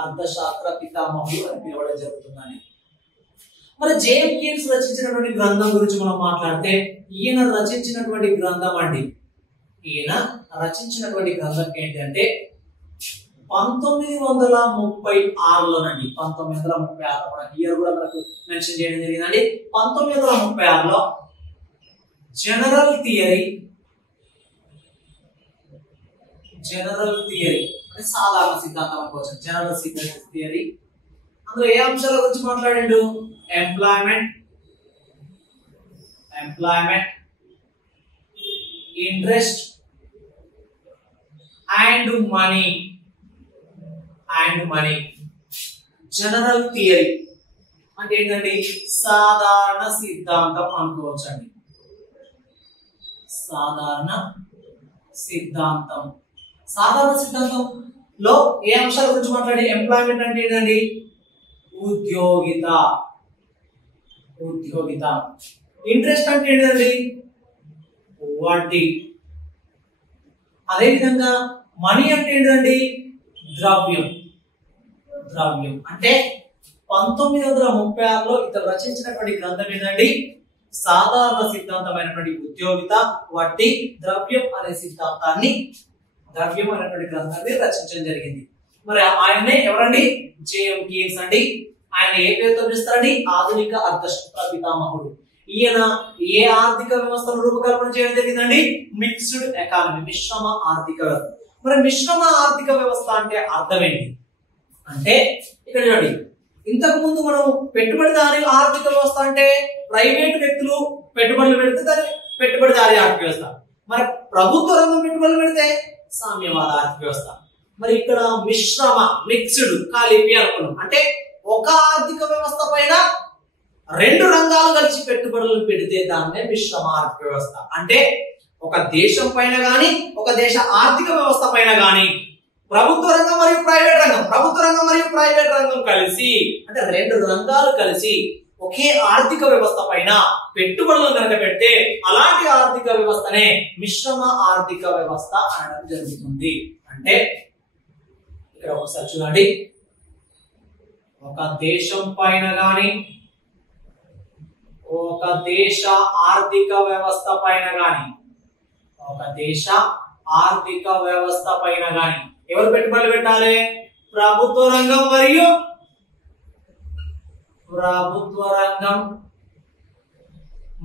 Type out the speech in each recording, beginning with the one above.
అర్థశాస్త్ర పితామహుడు అని పిలవడం జరుగుతుందని. మరి జేఎం కీన్స్ రచించినటువంటి గ్రంథం గురించి మనం మాట్లాడితే ఈయన రచించినటువంటి గ్రంథం అండి. ఈయన రచించినటువంటి గ్రంథం ఏంటంటే 1936లోనండి. 1936 మనకి ఇయర్ కూడా మనకు మెన్షన్ చేయడం జరిగిందండి. 1936లో జనరల్ థియరీ అంటే సాధారణ సిద్ధాంతం అనుకోవచ్చు. జనరల్ థియరీ అందులో ఏ అంశాల గురించి మాట్లాడిండు? Employment, interest and money. General theory అంటే ఏంటంటే సాధారణ సిద్ధాంతం అనుకోవచ్చు అండి. సాధారణ సిద్ధాంతంలో ఏ అంశాల గురించి మాట్లాడి? ఎంప్లాయ్మెంట్ అంటే ఏంటండి? ఉద్యోగిత. ఇంట్రెస్ట్ అంటే ఏంటండి? వడ్డీ. అదేవిధంగా మనీ అంటే ఏంటండి? ద్రవ్యం. అంటే 1936లో ఇతను రచించినటువంటి గ్రంథం ఏంటండి? సాధారణ సిద్ధాంతమైనటువంటి ఉద్యోగిత, వడ్డీ, ద్రవ్యం అనేటువంటి గ్రంథాన్ని రచించడం జరిగింది. మరి ఆయనే ఎవరండి? జేఎం కీన్స్ అండి. ఆయన ఏ పేరుతో పిలుస్తారండి? ఆధునిక అర్థశాస్త్ర పితామహుడు. ఈయన ఏ ఆర్థిక వ్యవస్థను రూపకల్పన చేయడం జరిగిందండి? మిక్స్డ్ ఎకానమీ, మిశ్రమ ఆర్థిక వ్యవస్థ. మరి మిశ్రమ ఆర్థిక వ్యవస్థ అంటే అర్థం ఏంటి అంటే, ఇక్కడ చూడండి, ఇంతకు ముందు మనం పెట్టుబడిదారీ ఆర్థిక వ్యవస్థ అంటే ప్రైవేట్ వ్యక్తులు పెట్టుబడులు పెడితే దాన్ని పెట్టుబడిదారీ ఆర్థిక వ్యవస్థ. మరి ప్రభుత్వ రంగం పెట్టుబడులు పెడితే సామ్యవాద ఆర్థిక వ్యవస్థ. మరి ఇక్కడ మిక్స్డ్ కలిపి అనుకున్నాం అంటే ఒక ఆర్థిక వ్యవస్థ పైన రెండు రంగాలు కలిసి పెట్టుబడులు పెడితే దాన్నే మిశ్రమ ఆర్థిక వ్యవస్థ. అంటే ఒక దేశం పైన గాని, ఒక దేశ ఆర్థిక వ్యవస్థ పైన గాని ప్రభుత్వ రంగం మరియు ప్రైవేట్ రంగం కలిసి, అంటే రెండు రంగాలు కలిసి ఒకే ఆర్థిక వ్యవస్థ పైన పెట్టుబడులను కనుక పెడితే అలాంటి ఆర్థిక వ్యవస్థనే మిశ్రమ ఆర్థిక వ్యవస్థ అనడం జరుగుతుంది. అంటే ఇక్కడ ఒకసారి చూడండి, ఒక దేశం పైన గాని, ఒక దేశ ఆర్థిక వ్యవస్థ పైన గాని ఎవరు పెట్టుబడులు పెట్టాలి? ప్రభుత్వ రంగం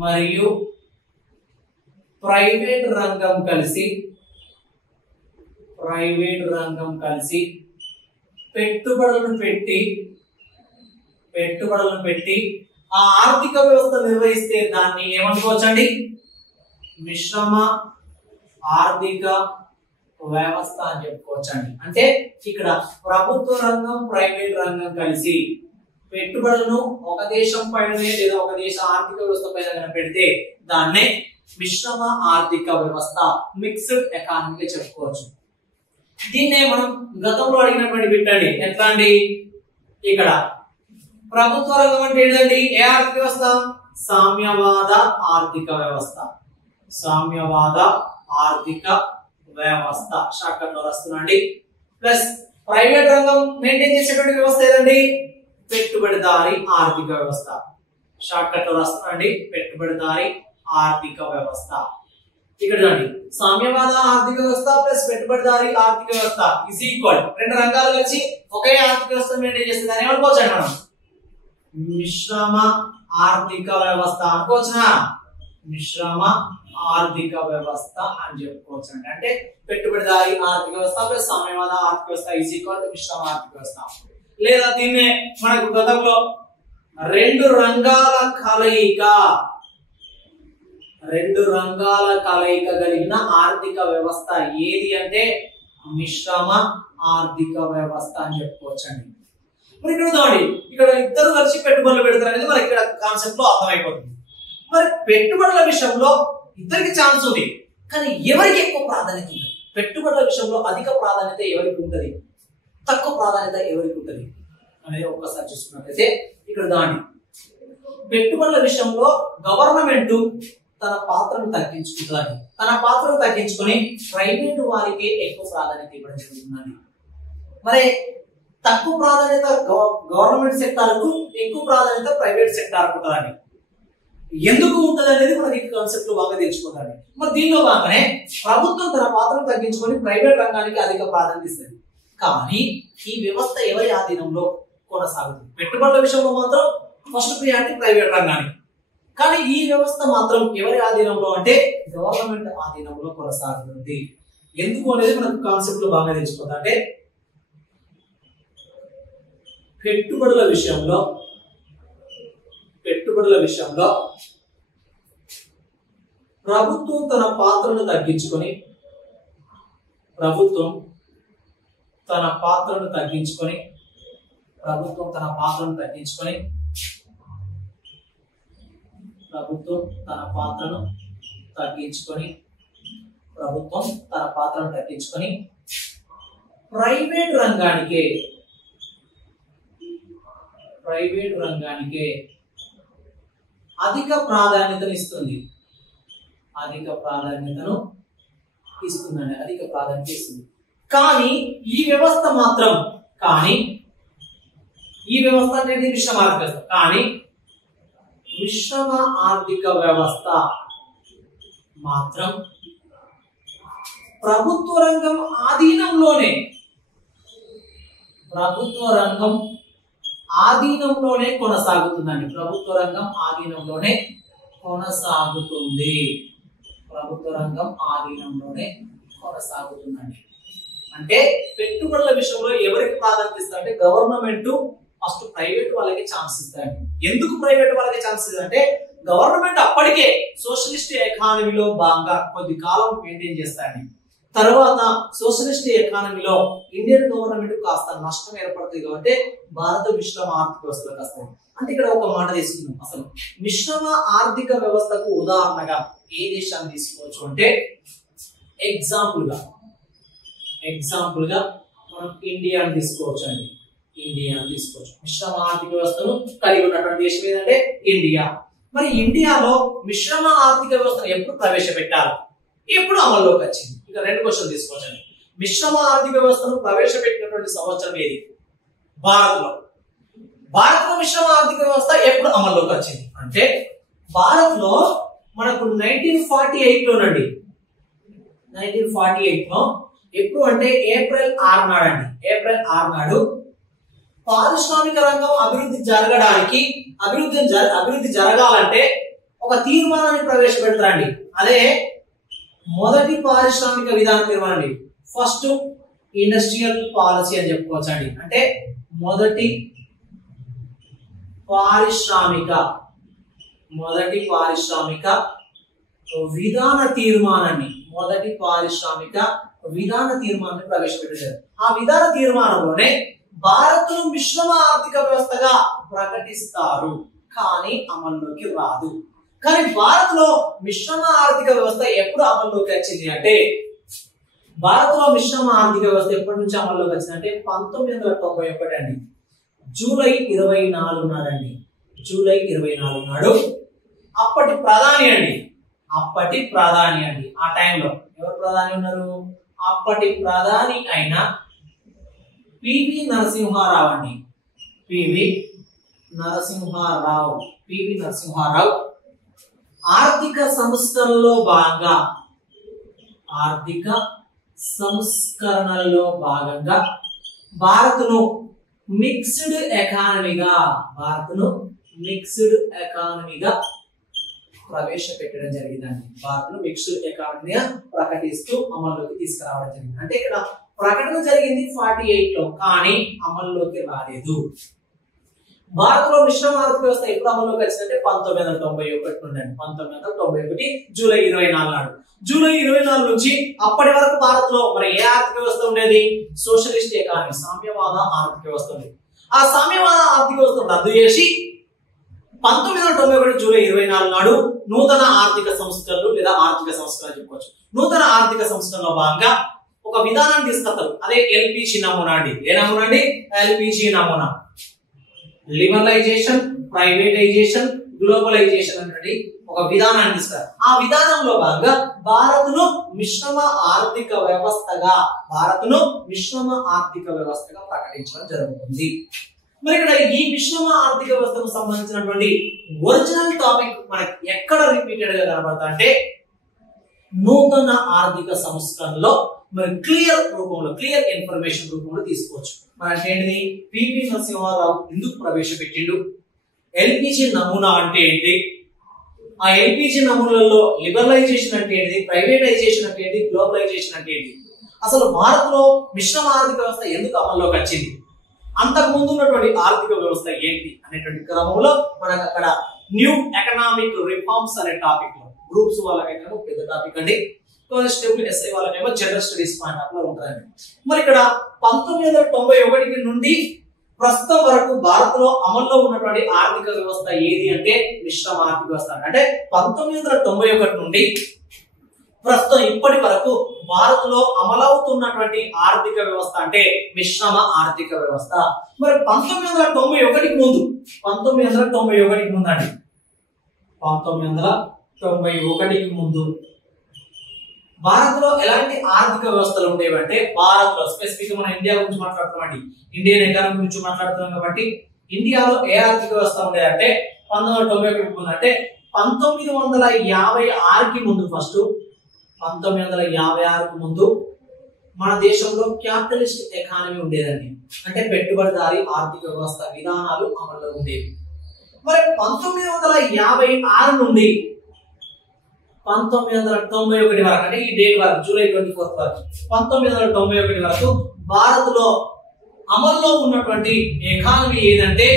మరియు ప్రైవేట్ రంగం కలిసి పెట్టుబడులను పెట్టి ఆ ఆర్థిక వ్యవస్థ నిర్వహిస్తే దాన్ని ఏమనుకోవచ్చండి? మిశ్రమ ఆర్థిక వ్యవస్థ అని చెప్పుకోవచ్చండి. అంటే ఇక్కడ ప్రభుత్వ రంగం, ప్రైవేట్ రంగం కలిసి పెట్టుబడులను ఒక దేశం పైన లేదా ఒక దేశ ఆర్థిక వ్యవస్థ పైన పెడితే దాన్నే మిశ్రమ ఆర్థిక వ్యవస్థ, మిక్స్డ్ ఎకానమీ చెప్పుకోవచ్చు. దీన్నే మనం గతంలో అడిగినటువంటి బిట్టండి. ఎట్లా అండి? ఇక్కడ ప్రభుత్వ రంగం అంటే ఏంటండి? ఏ ఆర్థిక వ్యవస్థ? సామ్యవాద ఆర్థిక వ్యవస్థ షార్ట్ కట్ లో రాస్తున్నాండి. ప్లస్ ప్రైవేట్ రంగం మెయింటైన్ చేసేటువంటి వ్యవస్థ ఏదండి? పెట్టుబడిదారీ ఆర్థిక వ్యవస్థ. షార్ట్ కట్ లో రాస్తున్నాండి, పెట్టుబడిదారీ ఆర్థిక వ్యవస్థ. ఇక్కడ చూడండి, సామ్యవాద ఆర్థిక వ్యవస్థ ప్లస్ పెట్టుబడిదారీ ఆర్థిక వ్యవస్థ ఇస్ ఈక్వల్. రెండు రంగాలు కలిసి ఒకే ఆర్థిక వ్యవస్థ మెయింటైన్ చేస్తే దాన్ని ఏమనుకోవచ్చు మనం? మిశ్రమ ఆర్థిక వ్యవస్థ అనుకోవచ్చునా? మిశ్రమ ఆర్థిక వ్యవస్థ అని చెప్పుకోవచ్చు. అంటే పెట్టుబడిదారీ ఆర్థిక వ్యవస్థ ప్లస్ సామ్యవాద ఆర్థిక వ్యవస్థ ఇస్ ఈక్వల్ టు మిశ్రమ ఆర్థిక వ్యవస్థ. లేదా దీన్నే మనకు గతంలో రెండు రంగాల కలయిక కలిగిన ఆర్థిక వ్యవస్థ ఏది అంటే మిశ్రమ ఆర్థిక వ్యవస్థ అని చెప్పుకోవచ్చండి. మరి ఇక్కడ చూడండి, ఇక్కడ ఇద్దరు కలిసి పెట్టుబడులు పెడతారు అనేది మనకి ఇక్కడ కాన్సెప్ట్ లో అర్థమైపోతుంది. మరి పెట్టుబడుల విషయంలో ఇద్దరికి ఛాన్స్ ఉంది, కానీ ఎవరికి ఎక్కువ ప్రాధాన్యత ఉంది? పెట్టుబడుల విషయంలో అధిక ప్రాధాన్యత ఎవరికి ఉంటుంది, తక్కువ ప్రాధాన్యత ఎవరికి ఉంటుంది అనేది ఒక్కసారి చూసుకున్నట్లయితే ఇక్కడ దాని పెట్టుబడుల విషయంలో గవర్నమెంట్ తన పాత్రను తగ్గించుకొని ప్రైవేట్ వారికి ఎక్కువ ప్రాధాన్యత ఇవ్వడం జరుగుతుంది. మరి తక్కువ ప్రాధాన్యత గవర్నమెంట్ సెక్టార్ కు, ఎక్కువ ప్రాధాన్యత ప్రైవేట్ సెక్టార్ కు ఉంటుందండి. ఎందుకు ఉంటది అనేది మనకి కాన్సెప్ట్ బాగా తెలుసుకోవాలి. మరి దీనిలో భాగంగానే ప్రభుత్వం తన పాత్రను తగ్గించుకొని ప్రైవేట్ రంగానికి అధిక ప్రాధాన్యత ఇస్తుంది. కానీ ఈ వ్యవస్థ ఎవరి ఆధీనంలో కొనసాగుతుంది? పెట్టుబడుల విషయంలో మాత్రం ఫస్ట్ ప్రియారిటీ ప్రైవేట్ రంగానికి. కానీ ఈ వ్యవస్థ మాత్రం ఎవరి ఆధీనంలో అంటే గవర్నమెంట్ ఆధీనంలో కొనసాగుతుంది. ఎందుకు అనేది మనకు కాన్సెప్ట్ బాగా తెలుసుకోవాలి. అంటే పెట్టుబడుల విషయంలో ప్రభుత్వం తన పాత్రను తగ్గించుకొని ప్రైవేట్ రంగానికే అధిక ప్రాధాన్యతను ఇస్తుంది. కానీ ఈ వ్యవస్థ అనేది మిశ్రమ ఆర్థిక వ్యవస్థ. కానీ మిశ్రమ ఆర్థిక వ్యవస్థ మాత్రం ప్రభుత్వ రంగం ఆధీనంలోనే కొనసాగుతుందండి. అంటే పెట్టుబడుల విషయంలో ఎవరికి ప్రాధాన్యత ఇస్తారంటే గవర్నమెంట్ ఫస్ట్ ప్రైవేట్ వాళ్ళకి ఛాన్స్ ఇస్తారండి. ఎందుకు ప్రైవేట్ వాళ్ళకి ఛాన్స్ ఇస్తారంటే గవర్నమెంట్ అప్పటికే సోషలిస్ట్ ఎకానమీలో భాగంగా కొద్ది కాలం మెయింటైన్ చేస్తారండి. తర్వాత సోషలిస్ట్ ఎకానమీలో ఇండియన్ గవర్నమెంట్ కాస్త నష్టం ఏర్పడుతుంది కాబట్టి భారత మిశ్రమ ఆర్థిక వ్యవస్థలోకి వస్తుంది. అంటే ఇక్కడ ఒక మాట తీసుకుందాం. అసలు మిశ్రమ ఆర్థిక వ్యవస్థకు ఉదాహరణగా ఏ దేశాన్ని తీసుకోవచ్చు అంటే ఎగ్జాంపుల్ గా మనం ఇండియాని తీసుకోవచ్చు అండి. మిశ్రమ ఆర్థిక వ్యవస్థను కలిగి ఉన్నటువంటి దేశం ఏదంటే ఇండియా. మరి ఇండియాలో మిశ్రమ ఆర్థిక వ్యవస్థను ఎప్పుడు ప్రవేశపెట్టారు, ఎప్పుడు అమల్లోకి వచ్చింది? ఇక రెండు క్వశ్చన్ తీసుకోవచ్చండి. మిశ్రమ ఆర్థిక వ్యవస్థను ప్రవేశపెట్టినటువంటి సంవత్సరం ఏది? భారత్లో మిశ్రమ ఆర్థిక వ్యవస్థ ఎప్పుడు అమల్లోకి వచ్చింది అంటే భారత్లో మనకు 1948 లోనండి. 1948 లో ఎప్పుడు అంటే ఏప్రిల్ 6 నాడు పారిశ్రామిక రంగం అభివృద్ధి జరగాలంటే ఒక తీర్మానాన్ని ప్రవేశపెడతారండి. అదే మొదటి పారిశ్రామిక విధాన తీర్మానం అండి. ఫస్ట్ ఇండస్ట్రియల్ పాలసీ అని చెప్పుకోవచ్చు అండి. అంటే మొదటి పారిశ్రామిక విధాన తీర్మానాన్ని ప్రవేశపెట్టారు. ఆ విధాన తీర్మానంలోనే భారత్ను మిశ్రమ ఆర్థిక వ్యవస్థగా ప్రకటిస్తారు, కానీ అమల్లోకి రాదు. కానీ భారత్ లో మిశ్రమ ఆర్థిక వ్యవస్థ ఎప్పుడు అమల్లోకి వచ్చింది అంటే భారత్లో మిశ్రమ ఆర్థిక వ్యవస్థ ఎప్పటి నుంచి అమల్లోకి వచ్చిందంటే 1991 అండి. జూలై 24 నాడు అప్పటి ప్రధాని అండి. ఆ టైంలో ఎవరు ప్రధాని ఉన్నారు? అప్పటి ప్రధాని అయిన పివి నరసింహారావు ఆర్థిక సంస్కరణలో భాగంగా భారత్ను మిక్స్డ్ ఎకానమీగా ప్రవేశపెట్టడం జరిగిందండి. భారత్ను మిక్స్డ్ ఎకానమీగా ప్రకటిస్తూ అమల్లోకి తీసుకురావడం జరిగింది. అంటే ఇక్కడ ప్రకటన జరిగింది 48 లో, కానీ అమల్లోకి రాలేదు. భారత్లో మిశ్రమ ఆర్థిక వ్యవస్థ ఎప్పుడు అమల్లోకి వచ్చిందంటే 1991 నుండి 1991 జూలై 24 నాడు. జూలై 24 నుంచి అప్పటి వరకు భారత్ లో మరి ఏ ఆర్థిక వ్యవస్థ ఉండేది? సోషలిస్ట్ ఎకానమీ, సామ్యవాద ఆర్థిక వ్యవస్థ ఉండేది. ఆ సామ్యవాద ఆర్థిక వ్యవస్థను రద్దు చేసి 1991 జూలై 24 నాడు నూతన ఆర్థిక సంస్కరణలు లేదా ఆర్థిక సంస్కరణలు చెప్పుకోవచ్చు. నూతన ఆర్థిక సంస్కరణలో భాగంగా ఒక విధానాన్ని తీసుకొస్తారు. అదే ఎల్పిజి నమూనా అండి. ఏ నమూనా అండి? ఎల్పిజి లిబరలైజేషన్, ప్రైవేటైజేషన్, గ్లోబలైజేషన్ అనేది ఒక ఒక విధానాన్ని ఇస్తారు. ఆ విధానంలో భాగంగా భారత్ను మిశ్రమ ఆర్థిక వ్యవస్థగా ప్రకటించడం జరుగుతుంది. మరి ఇక్కడ ఈ మిశ్రమ ఆర్థిక వ్యవస్థకు సంబంధించినటువంటి ఒరిజినల్ టాపిక్ మనకి ఎక్కడ రిపీటెడ్ గా కనబడతా అంటే నూతన ఆర్థిక సంస్కరణలో మరి క్లియర్ ఇన్ఫర్మేషన్ రూపంలో తీసుకోవచ్చు. మరి అంటే ఏంటిది, పివి నరసింహారావు ఎందుకు ప్రవేశపెట్టిండు, ఎల్పిజి నమూనా అంటే ఏంటి, ఆ ఎల్పిజి నమూనాలలో లిబరలైజేషన్ అంటే ఏంటి, ప్రైవేటైజేషన్ అంటే ఏంటి, గ్లోబలైజేషన్ అంటే ఏంటి, అసలు భారత్ లో మిశ్రమ ఆర్థిక వ్యవస్థ ఎందుకు అమల్లోకి వచ్చింది, అంతకు ముందు ఉన్నటువంటి ఆర్థిక వ్యవస్థ ఏంటి అనేటువంటి క్రమంలో మనకు అక్కడ న్యూ ఎకనామిక్ రిఫార్మ్స్ అనే టాపిక్ లో గ్రూప్స్ వాళ్ళకైతే పెద్ద టాపిక్ అండి, కానిస్టేబుల్ ఎస్ఐ వాళ్ళకేమో జనరల్ స్టడీస్ పాయింట్ ఆఫ్ లో ఉంటారండి. మరి ఇక్కడ 1991 నుండి ప్రస్తుతం వరకు భారత్ లో అమల్లో ఉన్నటువంటి ఆర్థిక వ్యవస్థ ఏది అంటే మిశ్రమ ఆర్థిక వ్యవస్థ. అంటే 1991 నుండి ప్రస్తుతం ఇప్పటి వరకు భారత్ లో అమలవుతున్నటువంటి ఆర్థిక వ్యవస్థ అంటే మిశ్రమ ఆర్థిక వ్యవస్థ. మరి 1991 ముందు 1991 ముందండి 1991 ముందు భారత్ లో ఎలాంటి ఆర్థిక వ్యవస్థలు ఉండేవి అంటే, భారత్ లో స్పెసిఫిక్ మన ఇండియా గురించి మాట్లాడుతున్నామండి, ఇండియన్ ఎకానమీ గురించి మాట్లాడుతున్నాం కాబట్టి ఇండియాలో ఏ ఆర్థిక వ్యవస్థ ఉండేది అంటే 1991 ముందు అంటే 1956కి ముందు, ఫస్ట్ 1956కి ముందు మన దేశంలో క్యాపిటలిస్ట్ ఎకానమీ ఉండేదండి. అంటే పెట్టుబడిదారీ ఆర్థిక వ్యవస్థ విధానాలు అమల్లో ఉండేవి. మరి 1956 నుండి 1991 వరకు అంటే ఈ డేట్ వరకు జూలై 24 వరకు 1991 వరకు భారత్ లో అమల్లో ఉన్నటువంటి ఎకానమీ ఏదంటే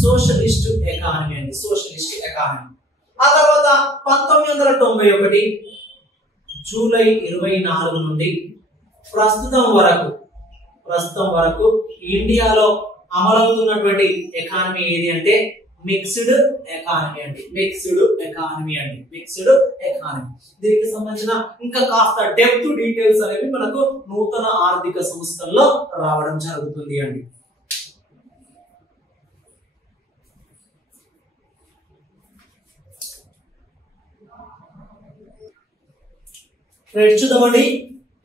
సోషలిస్ట్ ఎకానమీ అండి, సోషలిస్ట్ ఎకానమీ. ఆ తర్వాత 1991 జూలై 24 నుండి ప్రస్తుతం వరకు ఇండియాలో అమలవుతున్నటువంటి ఎకానమీ ఏది అంటే మిక్స్డ్ ఎకానమీ అండి. దీనికి సంబంధించిన ఇంకా కాస్త డెప్త్ డీటెయిల్స్ అనేవి మనకు నూతన ఆర్థిక సంస్థల్లో రావడం జరుగుతుంది అండి. చూద్దామండి,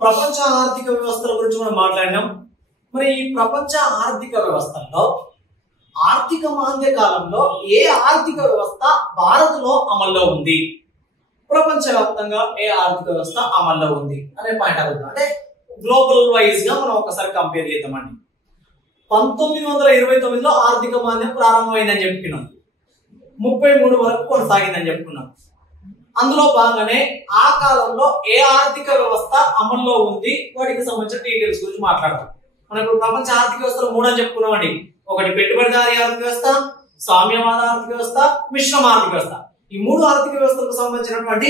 ప్రపంచ ఆర్థిక వ్యవస్థల గురించి మనం మాట్లాడినాం. మరి ఈ ప్రపంచ ఆర్థిక వ్యవస్థల్లో ఆర్థిక మాంద్య కాలంలో ఏ ఆర్థిక వ్యవస్థ భారత్ లో అమల్లో ఉంది, ప్రపంచవ్యాప్తంగా ఏ ఆర్థిక వ్యవస్థ అమల్లో ఉంది అనే పాయింట్ అవుతుంది. అంటే గ్లోబల్ వైజ్ గా మనం ఒకసారి కంపేర్ చేద్దామండి. 1929లో ఆర్థిక మాంద్యం ప్రారంభమైందని చెప్పుకున్నాం, 33 వరకు కొనసాగిందని చెప్పుకున్నాం. అందులో భాగంగానే ఆ కాలంలో ఏ ఆర్థిక వ్యవస్థ అమల్లో ఉంది వాటికి సంబంధించిన డీటెయిల్స్ గురించి మాట్లాడదాం. మనం ఇప్పుడు ప్రపంచ ఆర్థిక వ్యవస్థలు 3 అని చెప్పుకున్నామండి. ఒకటి పెట్టుబడిదారీ ఆర్థిక వ్యవస్థ, సామ్యవాద ఆర్థిక వ్యవస్థ, మిశ్రమ ఆర్థిక వ్యవస్థ. ఈ 3 ఆర్థిక వ్యవస్థలకు సంబంధించినటువంటి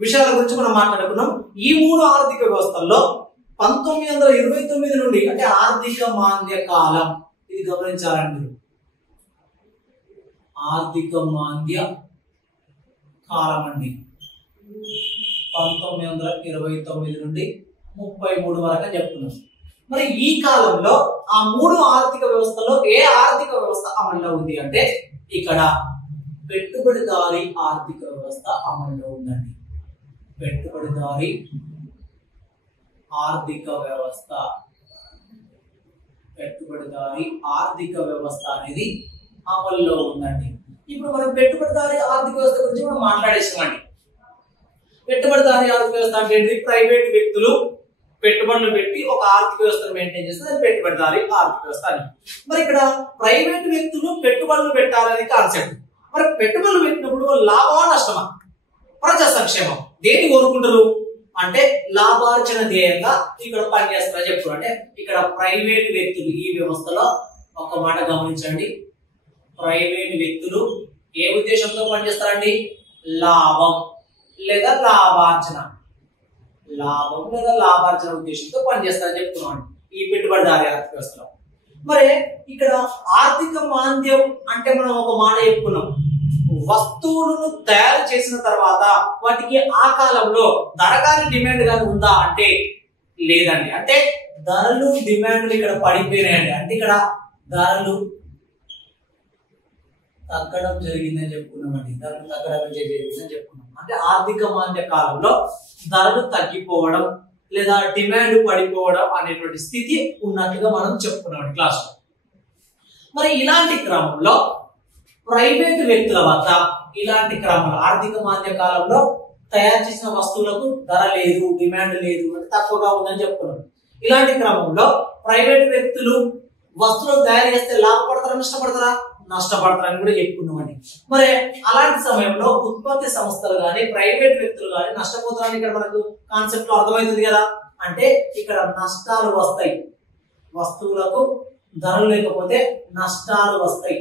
విషయాల గురించి మనం మాట్లాడుకున్నాం. ఈ 3 ఆర్థిక వ్యవస్థల్లో 1929 నుండి అంటే ఆర్థిక మాంద్య కాలం, ఇది గమనించాలండి మీరు, ఆర్థిక మాంద్య కాలం అండి 1929 నుండి 33 వరకు చెప్తున్నాం. మరి ఈ కాలంలో ఆ 3 ఆర్థిక వ్యవస్థలో ఏ ఆర్థిక వ్యవస్థ అమల్లో ఉంది అంటే ఇక్కడ పెట్టుబడిదారీ ఆర్థిక వ్యవస్థ అమల్లో ఉందండి. పెట్టుబడిదారీ ఆర్థిక వ్యవస్థ అనేది అమల్లో ఉందండి. ఇప్పుడు మనం పెట్టుబడిదారీ ఆర్థిక వ్యవస్థ గురించి మనం మాట్లాడేసామండి. పెట్టుబడిదారీ ఆర్థిక వ్యవస్థ అంటే ప్రైవేట్ వ్యక్తులు పెట్టుబడులు పెట్టి ఒక ఆర్థిక వ్యవస్థను మెయింటైన్ చేస్తే పెట్టుబడిదారీ ఆర్థిక వ్యవస్థ అని. మరి ఇక్కడ ప్రైవేట్ వ్యక్తులు పెట్టుబడులు పెట్టాలనే కాన్సెప్ట్. మరి పెట్టుబడులు పెట్టినప్పుడు లాభమా నష్టమా, ప్రజా సంక్షేమం, దేని కోరుకుంటారు అంటే లాభార్జన ధ్యేయంగా ఇక్కడ పనిచేస్తారని చెప్తారు. అంటే ఇక్కడ ప్రైవేట్ వ్యక్తులు ఈ వ్యవస్థలో ఒక మాట గమనించండి, ప్రైవేట్ వ్యక్తులు ఏ ఉద్దేశంతో పనిచేస్తారండి, లాభం లేదా లాభార్జన ఉద్దేశంతో పనిచేస్తారని చెప్తున్నాను ఈ పెట్టుబడిదారీ ఆర్థిక వ్యవస్థలో. మరి ఇక్కడ ఆర్థిక మాంద్యం అంటే మనం ఒక మాట చెప్పుకున్నాం, వస్తువులను తయారు చేసిన తర్వాత వాటికి ఆ కాలంలో ధర కానీ డిమాండ్ కానీ ఉందా అంటే లేదండి. అంటే ధరలు డిమాండ్లు ఇక్కడ పడిపోయినాయండి. అంటే ఇక్కడ ధరలు తగ్గడం జరిగిందని చెప్పుకున్నామండి. ధరలు తగ్గడం జరిగిందని చెప్పుకున్నాం. అంటే ఆర్థిక మాంద్య కాలంలో ధరలు తగ్గిపోవడం లేదా డిమాండ్ పడిపోవడం అనేటువంటి స్థితి ఉన్నట్టుగా మనం చెప్పుకున్నాం క్లాస్ లో. మరి ఇలాంటి క్రమంలో ప్రైవేటు వ్యక్తుల వద్ద ఇలాంటి క్రమంలో ఆర్థిక మాంద్య కాలంలో తయారు చేసిన వస్తువులకు ధర లేదు, డిమాండ్ లేదు, అంటే తక్కువగా ఉందని చెప్పుకున్నాం. ఇలాంటి క్రమంలో ప్రైవేట్ వ్యక్తులు వస్తువులు తయారు చేస్తే లాభపడతారా నష్టపడతారా? నష్టపడతారని కూడా చెప్పుకున్నామండి. మరి అలాంటి సమయంలో ఉత్పత్తి సంస్థలు కానీ ప్రైవేట్ వ్యక్తులు కానీ నష్టపోతారని ఇక్కడ మనకు కాన్సెప్ట్ లో అర్థమవుతుంది కదా. అంటే ఇక్కడ నష్టాలు వస్తాయి, వస్తువులకు ధరలు లేకపోతే నష్టాలు వస్తాయి.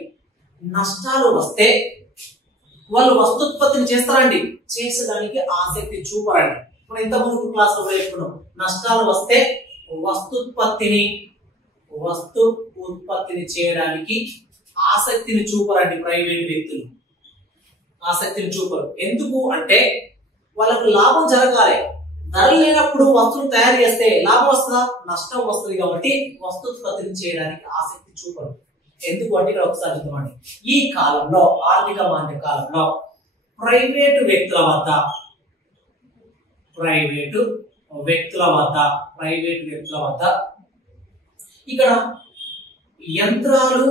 నష్టాలు వస్తే వాళ్ళు వస్తుత్పత్తిని చేస్తారండి, చేసేదానికి ఆసక్తి చూపరండి. ఇప్పుడు ఇంత ముందు క్లాస్ లో చెప్పుకున్నాం, నష్టాలు వస్తే వస్తు ఉత్పత్తిని చేయడానికి ఆసక్తిని చూపరండి ప్రైవేట్ వ్యక్తులు, ఆసక్తిని చూపరు. ఎందుకు అంటే వాళ్ళకు లాభం జరగాలి. ధరలు లేనప్పుడు వస్తువులు తయారు చేస్తే లాభం వస్తుందా? నష్టం వస్తుంది. కాబట్టి వస్తుత్పత్తిని చేయడానికి ఆసక్తి చూపరు. ఎందుకు అంటే ఇక్కడ ఒకసారి చూద్దామండి. ఈ కాలంలో ఆర్థిక మాంద్య కాలంలో ప్రైవేటు వ్యక్తుల వద్ద ఇక్కడ యంత్రాలు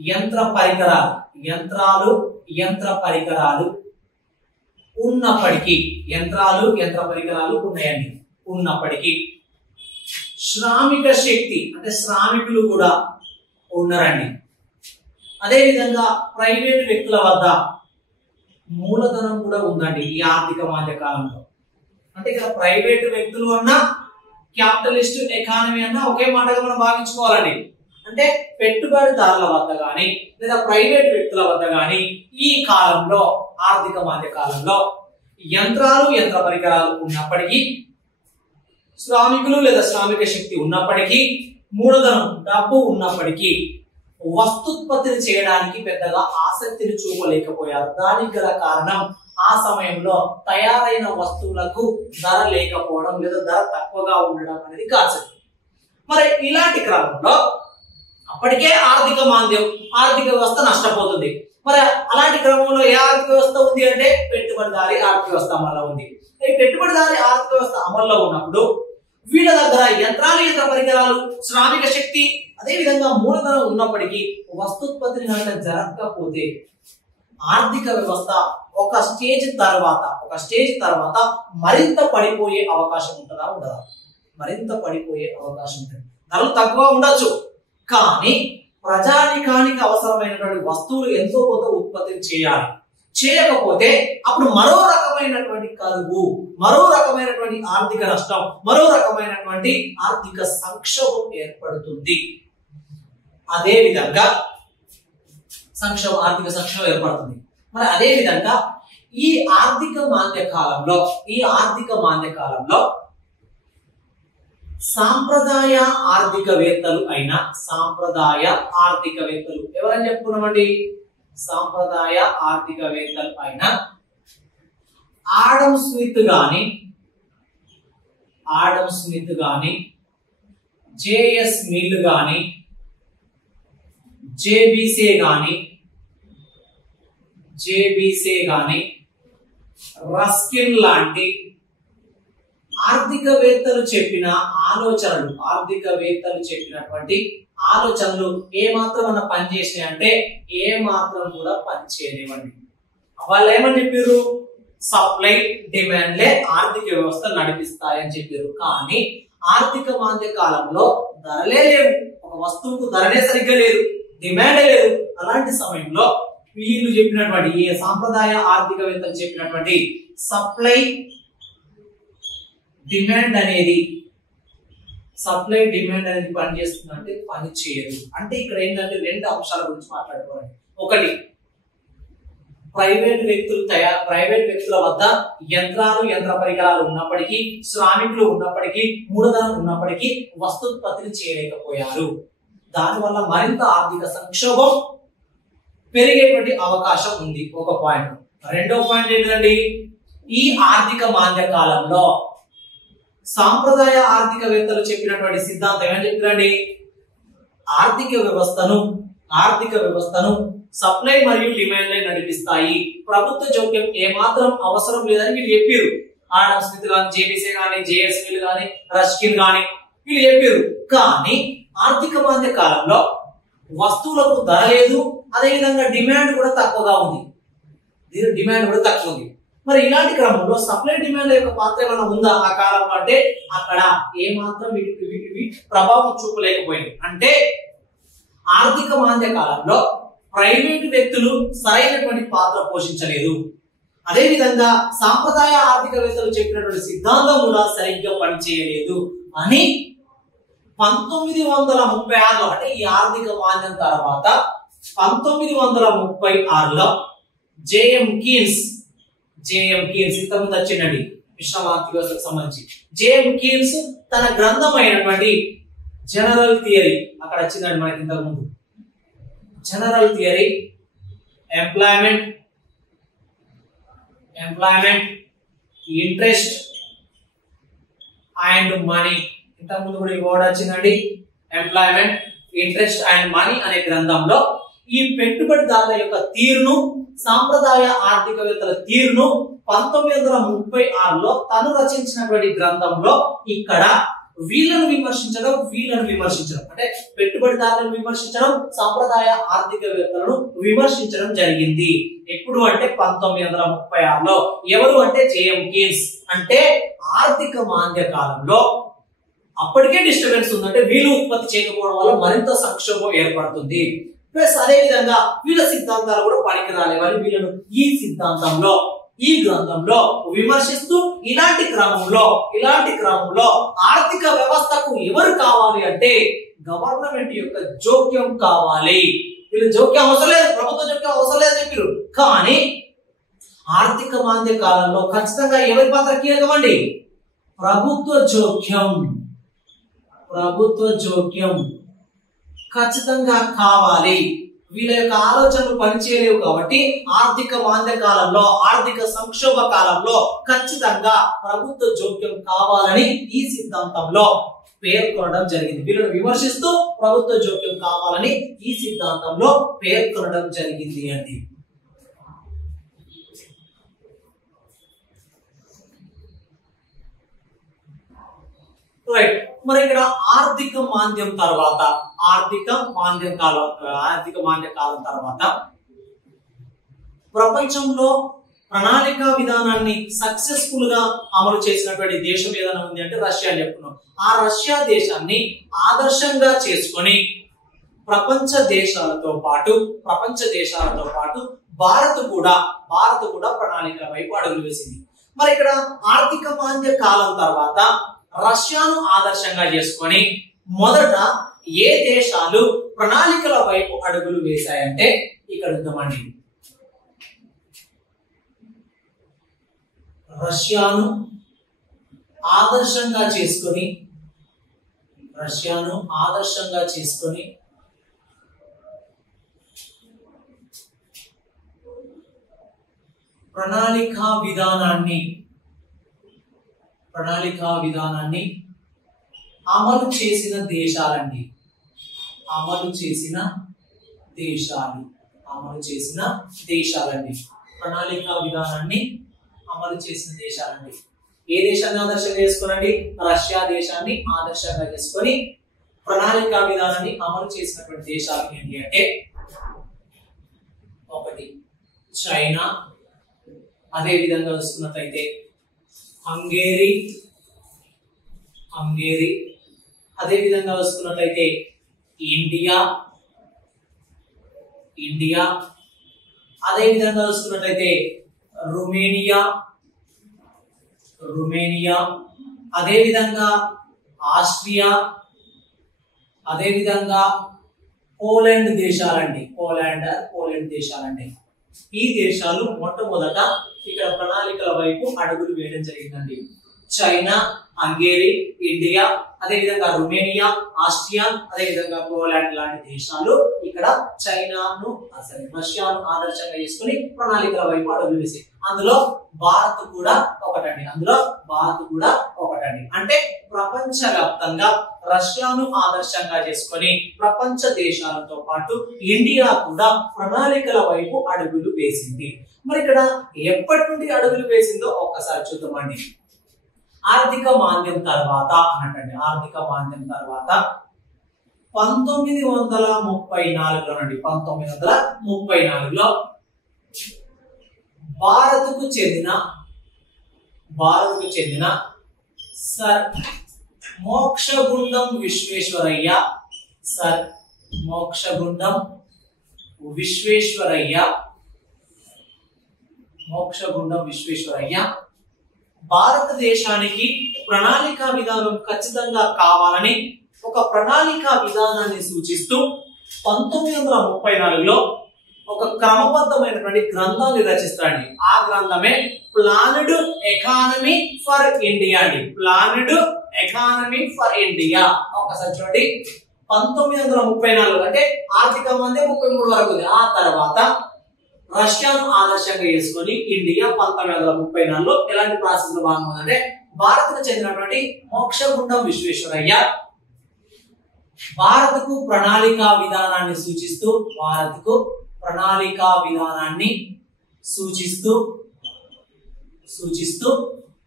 యంత్ర పరికరాలు ఉన్నప్పటికీ ఉన్నప్పటికీ శ్రామిక శక్తి అంటే శ్రామికులు కూడా ఉన్నారండి. అదే విధంగా ప్రైవేట్ వ్యక్తుల వద్ద మూలధనం కూడా ఉందండి ఈ ఆర్థిక మాంద్య కాలంలో. అంటే ఇక్కడ ప్రైవేట్ వ్యక్తులు అన్నా క్యాపిటలిస్ట్ ఎకానమీ అన్నా ఒకే మాటగా మనం భావించుకోవాలండి. అంటే పెట్టుబడిదారుల వద్ద గాని లేదా ప్రైవేట్ వ్యక్తుల వద్ద గాని ఈ కాలంలో ఆర్థిక మాంద్య కాలంలో యంత్రాలు యంత్ర పరికరాలు ఉన్నప్పటికీ, శ్రామికులు లేదా శ్రామిక శక్తి ఉన్నప్పటికీ, మూలధనం డబ్బు ఉన్నప్పటికీ వస్తుత్పత్తిని చేయడానికి పెద్దగా ఆసక్తిని చూపలేకపోయారు. దానికి గల కారణం ఆ సమయంలో తయారైన వస్తువులకు ధర లేకపోవడం లేదా ధర తక్కువగా ఉండడం అనేది కాన్సెప్ట్. మరి ఇలాంటి క్రమంలో అప్పటికే ఆర్థిక మాంద్యం, ఆర్థిక వ్యవస్థ నష్టపోతుంది. మరి అలాంటి క్రమంలో ఏ ఆర్థిక వ్యవస్థ ఉంది అంటే పెట్టుబడిదారి ఆర్థిక వ్యవస్థ అమల్లో ఉంది. ఈ పెట్టుబడిదారి ఆర్థిక వ్యవస్థ అమల్లో ఉన్నప్పుడు వీళ్ళ దగ్గర యంత్రాలు యంత్ర పరికరాలు శ్రామిక శక్తి అదే విధంగా మూలధనం ఉన్నప్పటికీ వస్తుత్పత్తిని కనుక జరగకపోతే ఆర్థిక వ్యవస్థ ఒక స్టేజ్ తర్వాత మరింత పడిపోయే అవకాశం ఉంటుందా? ఉండదా? మరింత పడిపోయే అవకాశం ఉంటుంది. ధరలు తక్కువ ఉండొచ్చు, కానీ ప్రజానికానికి అవసరమైనటువంటి వస్తువులు ఎంతో కొంత ఉత్పత్తిని చేయాలి. చేయకపోతే అప్పుడు మరో రకమైనటువంటి కరువు, మరో రకమైనటువంటి ఆర్థిక నష్టం, మరో రకమైనటువంటి ఆర్థిక సంక్షోభం ఏర్పడుతుంది. అదే విధంగా ఆర్థిక సంక్షోభం ఏర్పడుతుంది. మరి అదే విధంగా ఈ ఆర్థిక మాంద్య కాలంలో సాంప్రదాయ ఆర్థికవేత్తలు ఎవరని చెప్పుకున్నామండి? సాంప్రదాయ ఆర్థికవేత్తలు అయిన ఆడమ్ స్మిత్ గాని జేఎస్ మిల్ గాని జేబీసే గాని రస్కిన్ లాంటి ఆర్థికవేత్తలు చెప్పినటువంటి ఆలోచనలు ఏమాత్రం అన్న పనిచేసినాయి అంటే ఏమాత్రం కూడా పనిచేయనివ్వండి. వాళ్ళు ఏమని చెప్పారు? సప్లై డిమాండ్లే ఆర్థిక వ్యవస్థ నడిపిస్తాయని చెప్పారు. కానీ ఆర్థిక మాంద్య కాలంలో ధరలే లేవు, ఒక వస్తువుకు ధరనే సరిగ్గా లేదు, డిమాండే లేదు. అలాంటి సమయంలో వీళ్ళు చెప్పినటువంటి ఈ సాంప్రదాయ ఆర్థికవేత్తలు చెప్పినటువంటి సప్లై డిమాండ్ అనేది పనిచేస్తుంది అంటే పని చేయదు. అంటే ఇక్కడ ఏంటంటే రెండు అంశాల గురించి మాట్లాడుకోవాలి. ఒకటి, ప్రైవేట్ వ్యక్తుల వద్ద యంత్రాలు యంత్ర పరికరాలు ఉన్నప్పటికీ, శ్రామికులు ఉన్నప్పటికీ, మూలధనం ఉన్నప్పటికీ వస్తుత్పత్తిని చేయలేకపోయారు. దానివల్ల మరింత ఆర్థిక సంక్షోభం పెరిగేటువంటి అవకాశం ఉంది. ఒక పాయింట్. రెండో పాయింట్ ఏంటండి? ఈ ఆర్థిక మాంద్య కాలంలో సాంప్రదాయ ఆర్థికవేత్తలు చెప్పినటువంటి సిద్ధాంతం ఏమని చెప్తారండి? ఆర్థిక వ్యవస్థను ఆర్థిక వ్యవస్థను సప్లై మరియు డిమాండ్ నడిపిస్తాయి. ప్రభుత్వ జోక్యం ఏమాత్రం అవసరం లేదని వీళ్ళు చెప్పారు. ఆడమ్ స్మిత్ గాని, జేబీసీ గాని, జేఎస్ఎల్ గాని, రస్కిన్ గాని వీళ్ళు చెప్పారు. కానీ ఆర్థిక మాంద్య కాలంలో వస్తువులకు ధర లేదు, అదేవిధంగా డిమాండ్ కూడా తక్కువగా ఉంది. డిమాండ్ కూడా తక్కువ ఉంది. మరి ఇలాంటి క్రమంలో సప్లై డిమాండ్ యొక్క పాత్ర ఏమైనా ఉందా ఆ కాలంలో అంటే అక్కడ ఏమాత్రం వీటి ప్రభావం చూపలేకపోయింది. అంటే ఆర్థిక మాంద్య కాలంలో ప్రైవేటు వ్యక్తులు సరైనటువంటి పాత్ర పోషించలేదు. అదే విధంగా సాంప్రదాయ ఆర్థికవేత్తలు చెప్పినటువంటి సిద్ధాంతం కూడా సరిగ్గా పనిచేయలేదు అని 1936లో అంటే ఈ ఆర్థిక మాంద్యం తర్వాత 1936లో జేఎం కీన్స్ ఇంతకుముందు వచ్చిందండి మిశ్రమ ఆర్థిక వ్యవస్థకు సంబంధించి. జేఎం కీన్స్ తన గ్రంథమైనటువంటి జనరల్ థియరీ అక్కడ వచ్చిందండి మనకి ఇంతకుముందు. General theory employment, interest and money. ఇంతకుముందు కూడా ఈ వర్డ్ వచ్చిందండి. ఎంప్లాయ్మెంట్, ఇంట్రెస్ట్ అండ్ మనీ అనే గ్రంథంలో ఈ పెట్టుబడిదారుల యొక్క తీరును, సాంప్రదాయ ఆర్థికవేత్తల తీరును 1936లో తను రచించినటువంటి గ్రంథంలో ఇక్కడ వీళ్ళను విమర్శించడం అంటే పెట్టుబడిదారులను విమర్శించడం, సాంప్రదాయ ఆర్థికవేత్తలను విమర్శించడం జరిగింది. ఎప్పుడు అంటే 1936లో. ఎవరు అంటే జేఎం కీన్స్. అంటే ఆర్థిక మాంద్య కాలంలో అప్పటికే డిస్టర్బెన్స్ ఉందంటే వీళ్ళు ఉత్పత్తి చేయకపోవడం వల్ల మరింత సంక్షోభం ఏర్పడుతుంది. ప్లస్ అదే విధంగా వీళ్ళ సిద్ధాంతాలు కూడా పనికి రాలేవని వీళ్ళను ఈ గ్రంథంలో విమర్శిస్తూ ఇలాంటి క్రమంలో ఆర్థిక వ్యవస్థకు ఎవరు కావాలి అంటే గవర్నమెంట్ యొక్క జోక్యం కావాలి. వీళ్ళు జోక్యం అవసరం లేదు, ప్రభుత్వ జోక్యం అవసరం లేదని చెప్పారు. కానీ ఆర్థిక మాంద్య కాలంలో ఖచ్చితంగా ఎవరి పాత్ర కీలకమండి? ప్రభుత్వ జోక్యం ఖచ్చితంగా కావాలి. వీళ్ళ యొక్క ఆలోచనలు పనిచేయలేవు కాబట్టి ఆర్థిక మాంద్య కాలంలో, ఆర్థిక సంక్షోభ కాలంలో ఖచ్చితంగా ప్రభుత్వ జోక్యం కావాలని ఈ సిద్ధాంతంలో పేర్కొనడం జరిగింది. వీళ్ళని విమర్శిస్తూ ప్రభుత్వ జోక్యం కావాలని ఈ సిద్ధాంతంలో పేర్కొనడం జరిగింది అండి. రైట్. మరి ఇక్కడ ఆర్థిక మాంద్యం కాలం తర్వాత ప్రపంచంలో ప్రణాళిక విధానాన్ని సక్సెస్ఫుల్ గా అమలు చేసినటువంటి దేశం ఏదైనా ఉంది అంటే రష్యా అని చెప్పుకున్నాం. ఆ రష్యా దేశాన్ని ఆదర్శంగా చేసుకొని ప్రపంచ దేశాలతో పాటు భారత్ కూడా ప్రణాళిక వైపు అడుగులు వేసింది. మరి ఇక్కడ ఆర్థిక మాంద్య కాలం తర్వాత రష్యాను ఆదర్శంగా చేసుకొని మొదట ఏ దేశాలు ప్రణాళికల వైపు అడుగులు వేశాయంటే ఇక్కడ ఉందామండి. రష్యాను ఆదర్శంగా చేసుకొని ప్రణాళికా విధానాన్ని అమలు చేసిన దేశాలండి. ప్రణాళికా విధానాన్ని అమలు చేసిన దేశాలండి. ఏ దేశాన్ని ఆదర్శంగా చేసుకోనండి? రష్యా దేశాన్ని ఆదర్శంగా చేసుకొని ప్రణాళికా విధానాన్ని అమలు చేసినటువంటి దేశాలు ఏంటి అంటే ఒకటి చైనా, అదే విధంగా చూసుకున్నట్లయితే హంగేరీ, అదే విధంగా వస్తున్నట్లయితే ఇండియా, అదే విధంగా వస్తున్నట్లయితే రుమేనియా, అదే విధంగా ఆస్ట్రియా, అదే విధంగా పోలాండ్ దేశాలండి. ఈ దేశాలు మొట్టమొదట ఇక్కడ ప్రణాళికల వైపు అడుగులు వేయడం జరిగిందండి. చైనా, హంగేరీ, ఇండియా, అదే విధంగా రుమేనియా, ఆస్ట్రియా, అదే విధంగా పోలాండ్ లాంటి దేశాలు ఇక్కడ రష్యాను ఆదర్శంగా చేసుకుని ప్రణాళికల వైపు అడుగులు వేసాయి. అందులో భారత్ కూడా ఒకటండి. అంటే ప్రపంచవ్యాప్తంగా రష్యాను ఆదర్శంగా చేసుకొని ప్రపంచ దేశాలతో పాటు ఇండియా కూడా ప్రణాళికల వైపు అడుగులు వేసింది. మరి ఇక్కడ ఎప్పటి నుండి అడుగులు వేసిందో ఒక్కసారి చూద్దామండి. ఆర్థిక మాంద్యం తర్వాత అన్నట్టండి, ఆర్థిక మాంద్యం తర్వాత 1934లో నుండి 1934లో భారత్కు చెందిన సర్ మోక్షగుండం విశ్వేశ్వరయ్య, సర్ మోక్షగుండం విశ్వేశ్వరయ్య భారతదేశానికి ప్రణాళిక విధానం ఖచ్చితంగా కావాలని ఒక ప్రణాళిక విధానాన్ని సూచిస్తూ 1934లో ఒక క్రమబద్ధమైనటువంటి గ్రంథాన్ని రచిస్తాడండి. ఆ గ్రంథమే ప్లాన్డ్ ఎకానమీ ఫర్ ఇండియా అండి. Planned economy for India. ఒకసారి చూడండి, 1934 అంటే ఆర్థిక మంది 33 వరకు ఉంది. ఆ తర్వాత రష్యాను ఆదర్శంగా చేసుకొని ఇండియా 1934లో ఎలాంటి ప్రాసెస్ లో భాగంగా ఉందంటే భారత్కు చెందినటువంటి మోక్షగుండం విశ్వేశ్వరయ్య భారత్కు ప్రణాళికా విధానాన్ని సూచిస్తూ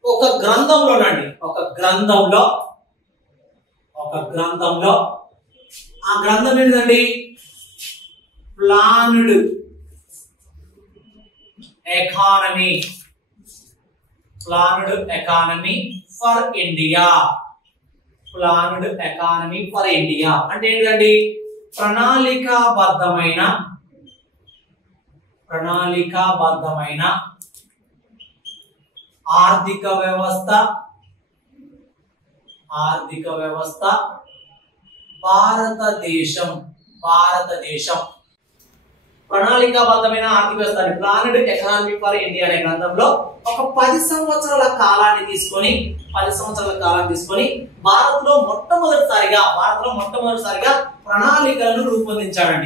ఒక గ్రంథంలో ఆ గ్రంథం ఏంటండి? Planned economy for India. Planned economy for India అంటే ఏంటండి? ప్రణాళికాబద్ధమైన ఆర్థిక వ్యవస్థ భారతదేశం ప్రణాళికాబద్ధమైన ఆర్థిక వ్యవస్థ ప్లాన్డ్ ఎకానమీ ఫర్ ఇండియా అనే గ్రంథంలో ఒక 10 సంవత్సరాల కాలాన్ని తీసుకొని భారత్లో మొట్టమొదటిసారిగా ప్రణాళికలను రూపొందించడం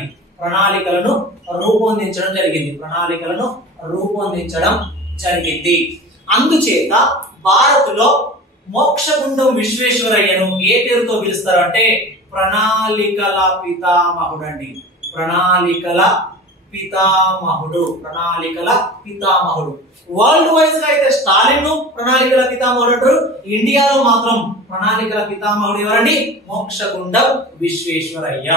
జరిగింది. అందుచేత భారత్లో మోక్షగుండం విశ్వేశ్వరయ్యను ఏ పేరుతో పిలుస్తారు అంటే ప్రణాళికల పితామహుడు అండి. ప్రణాళికల పితామహుడు. వరల్డ్ వైజ్ గా అయితే స్టాలిన్ ను ప్రణాళికల పితామహుడు అంటారు. ఇండియాలో మాత్రం ప్రణాళికల పితామహుడు ఎవరండి? మోక్షగుండం విశ్వేశ్వరయ్య.